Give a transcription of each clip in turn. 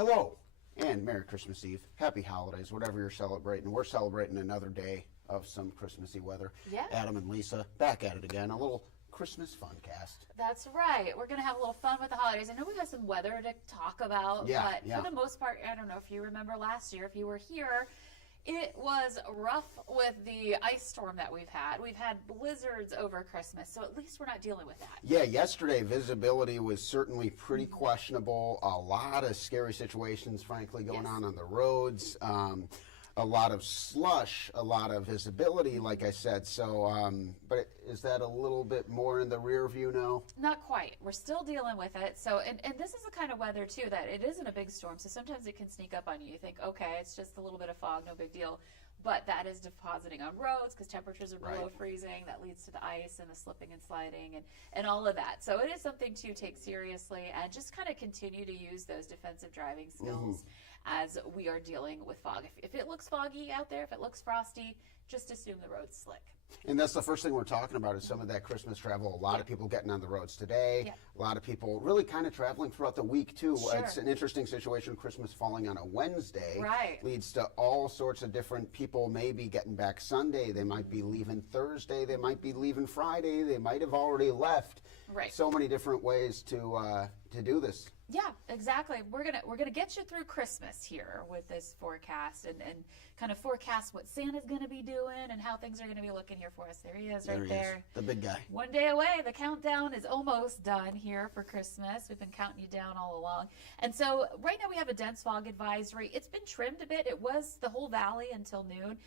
Hello, and Merry Christmas Eve. Happy holidays, whatever you're celebrating. We're celebrating another day of some Christmassy weather. Yeah. Adam and Lisa, back at it again. A little Christmas funcast. That's right. We're going to have a little fun with the holidays. I know we have some weather to talk about, but for the most part, I don't know if you remember last year, if you were here, it was rough with the ice storm that we've had. We've had blizzards over Christmas, so at least we're not dealing with that. Yeah, yesterday visibility was certainly pretty questionable. A lot of scary situations, frankly, going on the roads. A lot of slush, a lot of visibility, like I said. So, but is that a little bit more in the rear view now? Not quite. We're still dealing with it. So, and this is the kind of weather, too, that it isn't a big storm. So sometimes it can sneak up on you. You think, okay, it's just a little bit of fog, no big deal. But that is depositing on roads because temperatures are below freezing. That leads to the ice and the slipping and sliding and all of that. So it is something to take seriously and just kind of continue to use those defensive driving skills as we are dealing with fog. If it looks foggy out there, if it looks frosty, just assume the road's slick. And that's the first thing we're talking about is some of that Christmas travel. A lot of people getting on the roads today. A lot of people really kind of traveling throughout the week, too. It's an interesting situation. Christmas falling on a Wednesday leads to all sorts of different people maybe getting back Sunday. They might be leaving Thursday. They might be leaving Friday. They might have already left. So many different ways to do this. Yeah, exactly. We're gonna get you through Christmas here with this forecast and kind of forecast what Santa's gonna be doing and how things are gonna be looking here for us. There he is, right there. The big guy. One day away. The countdown is almost done here for Christmas. We've been counting you down all along. And so right now we have a dense fog advisory. It's been trimmed a bit. It was the whole valley until noon.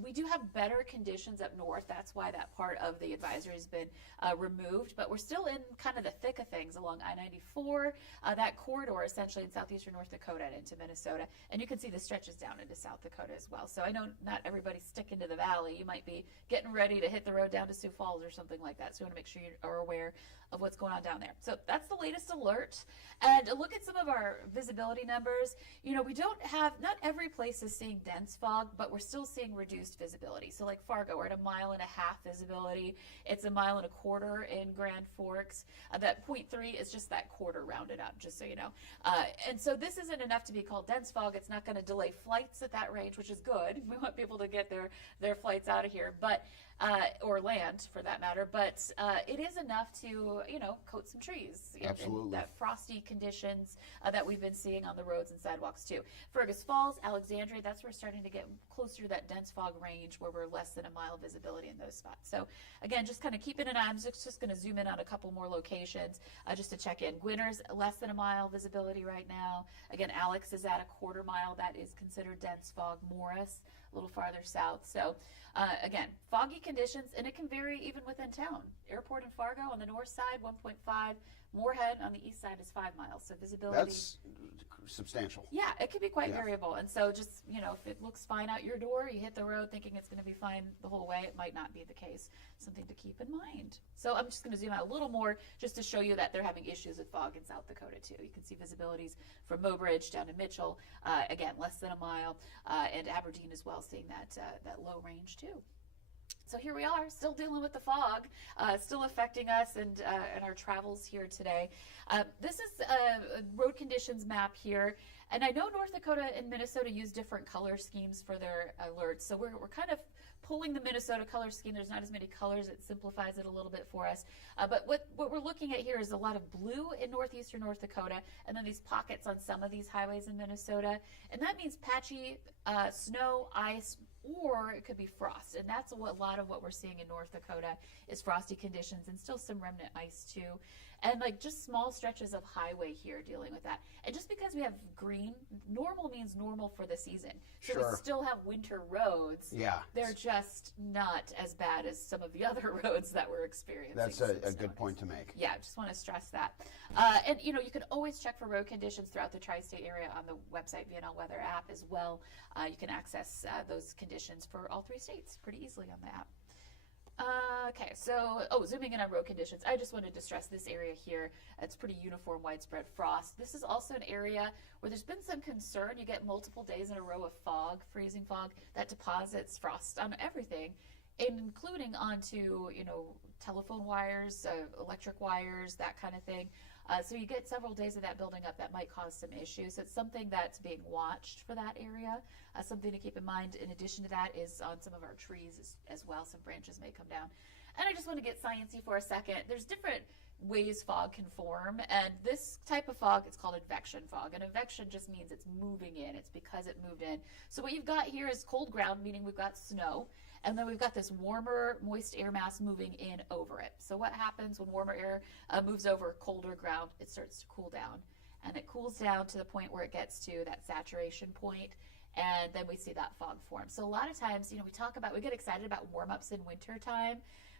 We do have better conditions up north. That's why that part of the advisory has been removed. But we're still in kind of the thick of things along I-94. That corridor essentially in southeastern North Dakota and into Minnesota, and you can see the stretches down into South Dakota as well. So I know not everybody's sticking to the valley. You might be getting ready to hit the road down to Sioux Falls or something like that. So you want to make sure you are aware of what's going on down there. So that's the latest alert. And look at some of our visibility numbers. You know, we don't have, not every place is seeing dense fog, but we're still seeing reduced visibility. So like Fargo, we're at 1.5 miles visibility. It's 1.25 miles in Grand Forks. That 0.3 is just that quarter rounded up, just so you know. And so this isn't enough to be called dense fog. It's not going to delay flights at that range, which is good. We want people to get their flights out of here, but or land for that matter. But it is enough to, you know, coat some trees. Absolutely. That frosty conditions that we've been seeing on the roads and sidewalks too. Fergus Falls, Alexandria, that's where we're starting to get closer to that dense fog range where we're less than 1 mile visibility in those spots. So again, just kind of keeping an eye. I'm just going to zoom in on a couple more locations just to check in. Gwinner's less than 1 mile visibility right now. Again, Alex is at 1/4 mile. That is considered dense fog. Morris, a little farther south. So again, foggy conditions, and it can vary even within town. Airport in Fargo on the north side, 1.5. Moorhead on the east side is 5 miles. So visibility. That's substantial. Yeah, it can be quite variable. And so just, you know, if it looks fine out your door, you hit the road thinking it's going to be fine the whole way, it might not be the case. Something to keep in mind. So I'm just going to zoom out a little more just to show you that they're having issues with fog in South Dakota too. You can see visibilities from Mobridge down to Mitchell, again, less than 1 mile, and Aberdeen as well, seeing that low range too. So here we are, still dealing with the fog, still affecting us and our travels here today. This is a road conditions map here, and I know North Dakota and Minnesota use different color schemes for their alerts, so we're kind of pulling the Minnesota color scheme. There's not as many colors. It simplifies it a little bit for us. But what we're looking at here is a lot of blue in northeastern North Dakota, and then these pockets on some of these highways in Minnesota, and that means patchy snow, ice, or it could be frost, and that's a lot of what we're seeing in North Dakota is frosty conditions and still some remnant ice too, and like just small stretches of highway here dealing with that. And just because we have green, normal means normal for the season, so we still have winter roads. They're just not as bad as some of the other roads that we're experiencing. That's a good point to make. Yeah, just want to stress that. And you know, you can always check for road conditions throughout the tri-state area on the website VNL Weather app as well. You can access those conditions for all 3 states pretty easily on the app. Okay, so, zooming in on road conditions, I just wanted to stress this area here. It's pretty uniform, widespread frost. This is also an area where there's been some concern. You get multiple days in a row of fog, freezing fog, that deposits frost on everything, including onto, you know, telephone wires, electric wires, that kind of thing. So you get several days of that building up that might cause some issues. So it's something that's being watched for that area. Something to keep in mind in addition to that is on some of our trees as well. Some branches may come down. And I just want to get sciencey for a second. There's different ways fog can form, and this type of fog is called advection fog. And advection just means it's moving in. It's because it moved in. So what you've got here is cold ground, meaning we've got snow, and then we've got this warmer, moist air mass moving in over it. So what happens when warmer air moves over colder ground? It starts to cool down, and it cools down to the point where it gets to that saturation point, and then we see that fog form. So a lot of times, you know, we get excited about warm-ups in winter time.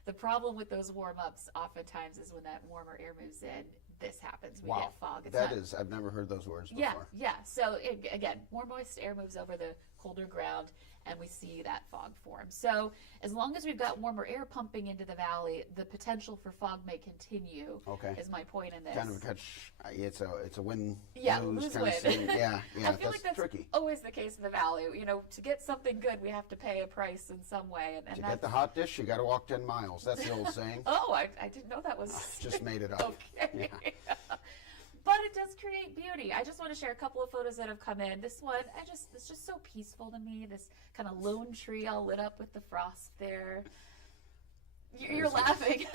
The problem with those warm-ups oftentimes is when that warmer air moves in, this happens. We get fog. I've never heard those words before. Yeah. So again, warm, moist air moves over the colder ground, and we see that fog form. So as long as we've got warmer air pumping into the valley, the potential for fog may continue. Okay. Is my point in this. Kind of catch. It's a win. Lose kind win. of thing. Yeah. I feel like that's tricky. always the case in the valley. You know, to get something good, we have to pay a price in some way. And to get the hot dish, you got to walk 10 miles. That's the old saying. Oh, I didn't know that was. Just made it up. Okay. Yeah. But it does create beauty. I just want to share a couple of photos that have come in. This one, it's just so peaceful to me. This kind of lone tree all lit up with the frost there. You're laughing.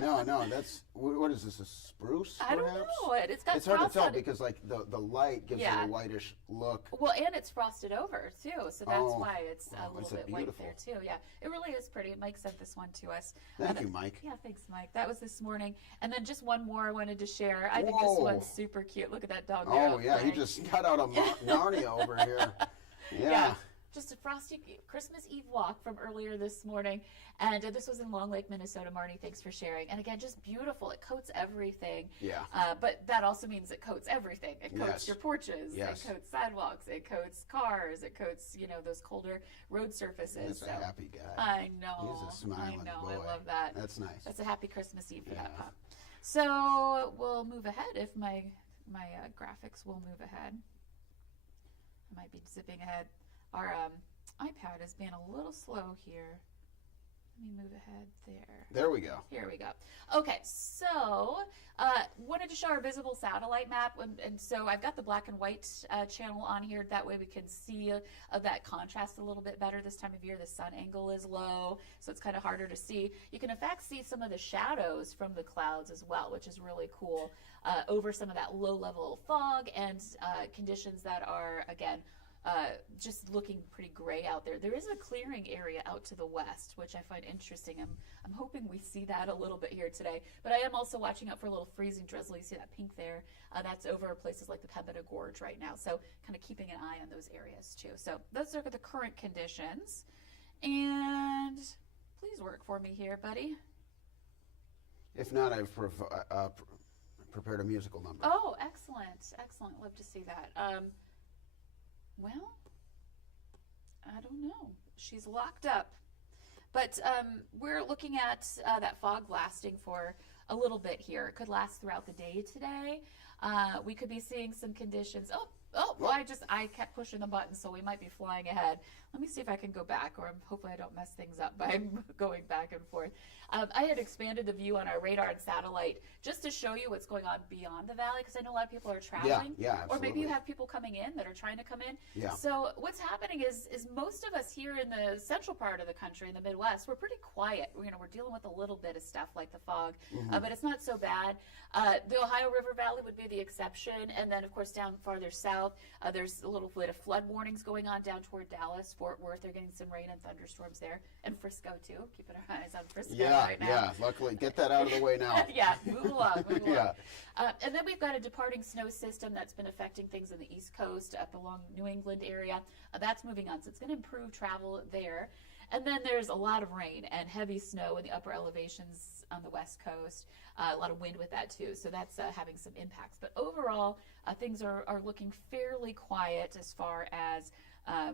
No, that's, what is this, a spruce, perhaps? I don't know it. It's hard to tell because, like, the light gives it a whitish look. Well, and it's frosted over, too, so that's why it's a little bit white there, too. Yeah, it really is pretty. Mike sent this one to us. Thank you, Mike. Yeah, thanks, Mike. That was this morning. And then just one more I wanted to share. I think this one's super cute. Look at that dog there. Oh, yeah, he just cut out a Narnia over here. Yeah. Just a frosty Christmas Eve walk from earlier this morning. And this was in Long Lake, Minnesota. Marnie, thanks for sharing. And again, just beautiful. It coats everything. Yeah. But that also means it coats everything. It coats your porches. Yes. It coats sidewalks. It coats cars. It coats, those colder road surfaces. He's a happy guy. I know. He's a smiling boy. I love that. That's nice. That's a happy Christmas Eve for that pup. So we'll move ahead if my graphics will move ahead. I might be zipping ahead. Our iPad is being a little slow here. Let me move ahead there. There we go. Here we go. Okay, so wanted to show our visible satellite map, and so I've got the black and white channel on here. That way we can see that contrast a little bit better this time of year. The sun angle is low, so it's kind of harder to see. You can in fact see some of the shadows from the clouds as well, which is really cool, over some of that low-level fog and conditions that are, again, just looking pretty gray out there. There is a clearing area out to the west, which I find interesting. I'm hoping we see that a little bit here today. But I am also watching out for a little freezing drizzle. You see that pink there? That's over places like the Pembina Gorge right now. So kind of keeping an eye on those areas too. So those are the current conditions. And please work for me here, buddy. If not, I've prepared a musical number. Oh, excellent. Excellent. Love to see that. Well, I don't know. She's locked up. But we're looking at that fog lasting for a little bit here. It could last throughout the day today. We could be seeing some conditions. Well, I kept pushing the button, so we might be flying ahead. Let me see if I can go back, or hopefully I don't mess things up by going back and forth. I had expanded the view on our radar and satellite just to show you what's going on beyond the valley, because I know a lot of people are traveling. Yeah, absolutely. Or maybe you have people coming in that are trying to come in. Yeah. So what's happening is most of us here in the central part of the country, in the Midwest, we're pretty quiet. We're dealing with a little bit of stuff like the fog, but it's not so bad. The Ohio River Valley would be the exception, and then of course down farther south, there's a little bit of flood warnings going on down toward Dallas, Fort Worth. They're getting some rain and thunderstorms there, and Frisco too. Keeping our eyes on Frisco right now. Yeah, luckily, get that out of the way now. Yeah, move along. And then we've got a departing snow system that's been affecting things in the East Coast, up along New England area. That's moving on, so it's going to improve travel there. And then there's a lot of rain and heavy snow in the upper elevations on the West Coast. A lot of wind with that too, so that's having some impacts. But overall, things are looking fairly quiet as far as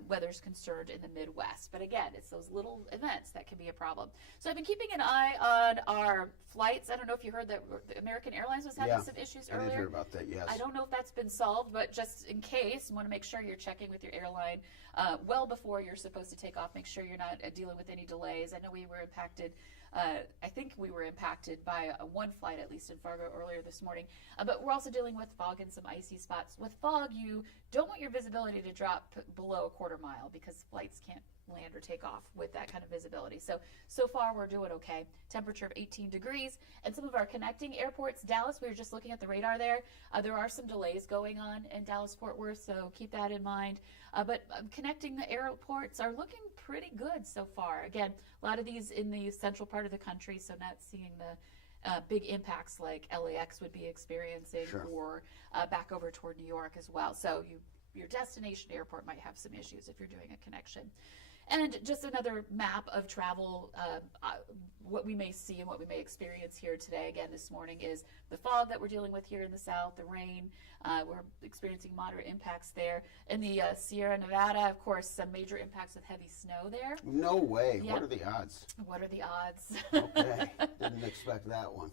weather's concerned in the Midwest. But again, it's those little events that can be a problem. So I've been keeping an eye on our flights. I don't know if you heard that American Airlines was having some issues earlier. I did hear about that, yes. I don't know if that's been solved, but just in case, you want to make sure you're checking with your airline well before you're supposed to take off. Make sure you're not dealing with any delays. I know we were impacted I think we were impacted by one flight, at least in Fargo earlier this morning. But we're also dealing with fog and some icy spots. With fog, you don't want your visibility to drop below a quarter mile because flights can't land or take off with that kind of visibility. So far we're doing okay. Temperature of 18 degrees. And some of our connecting airports, Dallas, we were just looking at the radar there. There are some delays going on in Dallas-Fort Worth, so keep that in mind. But connecting the airports are looking pretty good so far. Again, a lot of these in the central part of the country, so not seeing the big impacts like LAX would be experiencing, sure, or back over toward New York as well. So your destination airport might have some issues if you're doing a connection. And just another map of travel, what we may see and what we may experience here today, again, this morning, is the fog that we're dealing with here in the south, the rain. We're experiencing moderate impacts there. In the Sierra Nevada, of course, some major impacts with heavy snow there. No way. Yep. What are the odds? What are the odds? Okay. Didn't expect that one.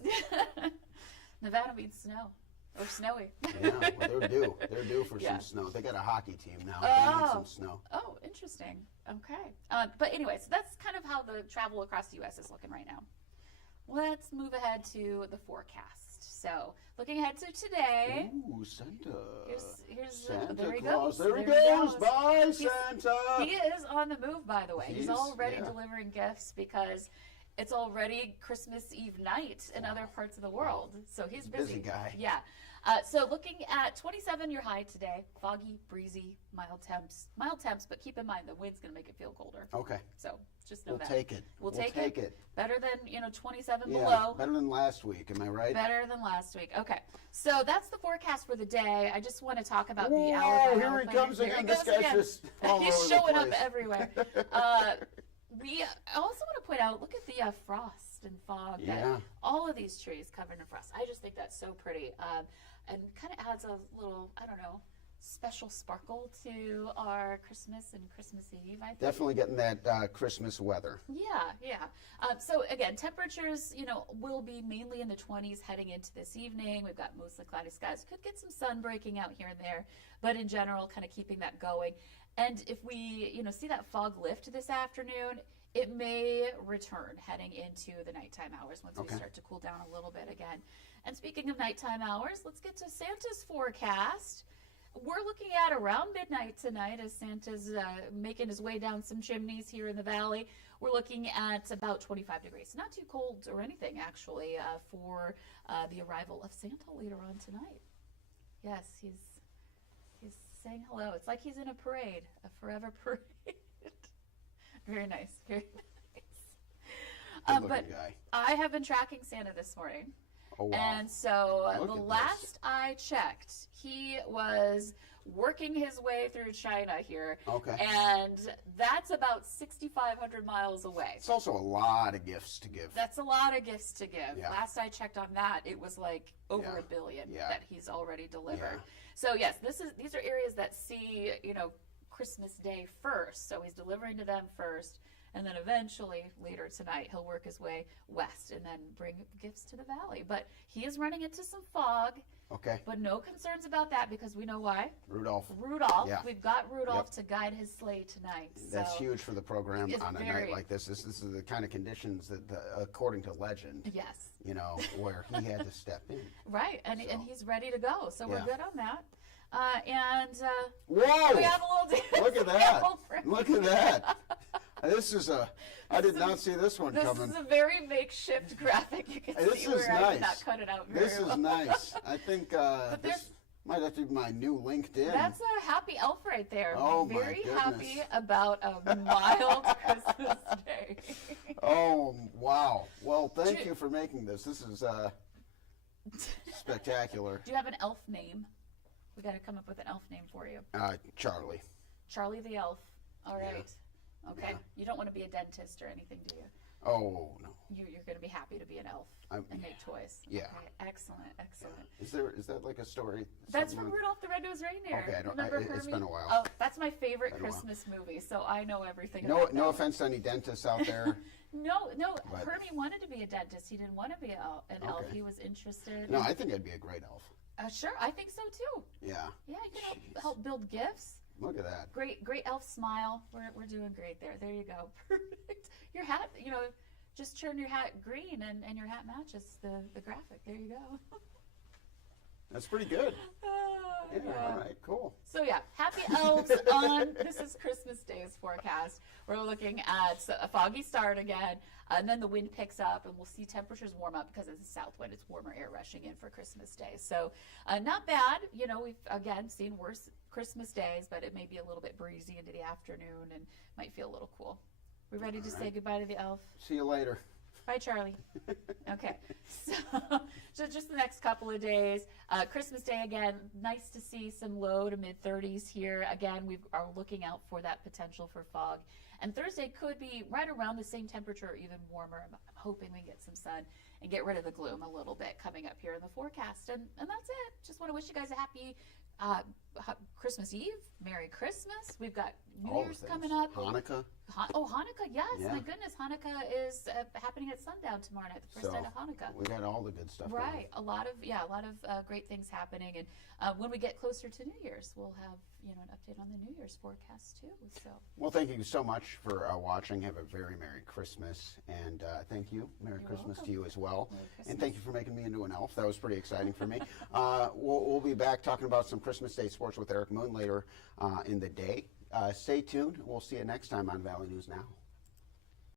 Nevada means snow. Or snowy. Yeah, well, they're due. They're due for some snow. They got a hockey team now. They need some snow. Oh, interesting. Okay. But anyway, so that's kind of how the travel across the U.S. is looking right now. Let's move ahead to the forecast. So, looking ahead to today. Ooh, Santa. Here's Santa there he Claus. goes. There he goes. Bye, He's, Santa. He is on the move, by the way. He's already delivering gifts because it's already Christmas Eve night in other parts of the world. So he's busy. Busy guy. Yeah. So looking at 27 your high today, foggy, breezy, mild temps, but keep in mind the wind's going to make it feel colder. Okay. So just know we'll that. Take it. We'll take it. Better than, 27 yeah, below. Better than last week. Am I right? Better than last week. Okay. So that's the forecast for the day. I just want to talk about Whoa, the hour. Oh, here he comes again. This guy's just all He's over showing the up place. everywhere. We also want to point out, look at the frost and fog. Yeah. All of these trees covered in frost. I just think that's so pretty. And kind of adds a little, I don't know, special sparkle to our Christmas and Christmas Eve, I think. Definitely getting that Christmas weather. Yeah. So again, temperatures, will be mainly in the 20s heading into this evening. We've got mostly cloudy skies. Could get some sun breaking out here and there, but in general, kind of keeping that going. And if we, see that fog lift this afternoon, it may return heading into the nighttime hours once we start to cool down a little bit again. And speaking of nighttime hours, let's get to Santa's forecast. We're looking at around midnight tonight as Santa's making his way down some chimneys here in the valley. We're looking at about 25 degrees. Not too cold or anything, actually, for the arrival of Santa later on tonight. Yes, he's saying hello. It's like he's in a parade, a forever parade. Very nice, very nice. But guy. I have been tracking Santa this morning. Oh, wow. And so Look the at last this. I checked, he was working his way through China here. Okay. And that's about 6,500 miles away. It's also a lot of gifts to give. That's a lot of gifts to give. Yeah. Last I checked on that, it was like over $1 billion that he's already delivered. Yeah. So yes, these are areas that see, Christmas Day first. So he's delivering to them first. And then eventually, later tonight, he'll work his way west and then bring gifts to the valley. But he is running into some fog. Okay. But no concerns about that because we know why. Rudolph. Yeah. We've got Rudolph to guide his sleigh tonight. That's so huge for the program on a night like this. This is the kind of conditions that, according to legend, yes, where he had to step in. Right, and he's ready to go. So we're good on that. Whoa! We have a little Look at that! Look at that! This is I did not see this one coming. This is a very makeshift graphic. You can see where I did not cut it out very well. This is nice. I think this might have to be my new LinkedIn. That's a happy elf right there. Oh, very my goodness. happy about a mild Christmas day. Oh, wow. Well, thank you for making this. This is spectacular. Do you have an elf name? We got to come up with an elf name for you. Charlie. Charlie the elf. All right. Yeah. Okay. Yeah. You don't want to be a dentist or anything, do you? Oh, no. You're going to be happy to be an elf and make toys. Yeah. Okay. Excellent. Yeah. Is that like a story? That's from Rudolph the Red-Nosed Reindeer. Okay, it's been a while. Oh, that's my favorite Christmas movie, so I know everything about that. No offense to any dentists out there. No, Hermie wanted to be a dentist. He didn't want to be an elf. He was interested. No, I think I'd be a great elf. Sure, I think so too. Yeah. Yeah, you can help build gifts. Look at that. Great elf smile. We're doing great there. There you go. Perfect. Your hat, just turn your hat green and your hat matches the graphic. There you go. That's pretty good. Yeah, all right, cool. So yeah, happy elves on, this is Christmas Day's forecast. We're looking at a foggy start again, and then the wind picks up, and we'll see temperatures warm up because it's the south wind. It's warmer air rushing in for Christmas Day. So not bad. You know, we've, again, seen worse Christmas days, but it may be a little bit breezy into the afternoon and might feel a little cool. We ready to say goodbye to the elf? See you later. Bye, Charlie. Okay, so just the next couple of days. Christmas Day, again, nice to see some low to mid-30s here. Again, we are looking out for that potential for fog. And Thursday could be right around the same temperature or even warmer. I'm hoping we get some sun and get rid of the gloom a little bit coming up here in the forecast. And that's it. Just want to wish you guys a happy Christmas Eve. Merry Christmas. We've got New Year's coming up. Hanukkah. Hanukkah, yes. Yeah. My goodness, Hanukkah is happening at sundown tomorrow night, the first night of Hanukkah. We got all the good stuff going. Right. A lot of great things happening. And when we get closer to New Year's, we'll have an update on the New Year's forecast too. So. Well, thank you so much for watching. Have a very Merry Christmas, and thank you. Merry Christmas to you as well. And thank you for making me into an elf. That was pretty exciting for me. We'll be back talking about some Christmas Day sports with Eric Moon later in the day. Stay tuned. We'll see you next time on Valley News Now.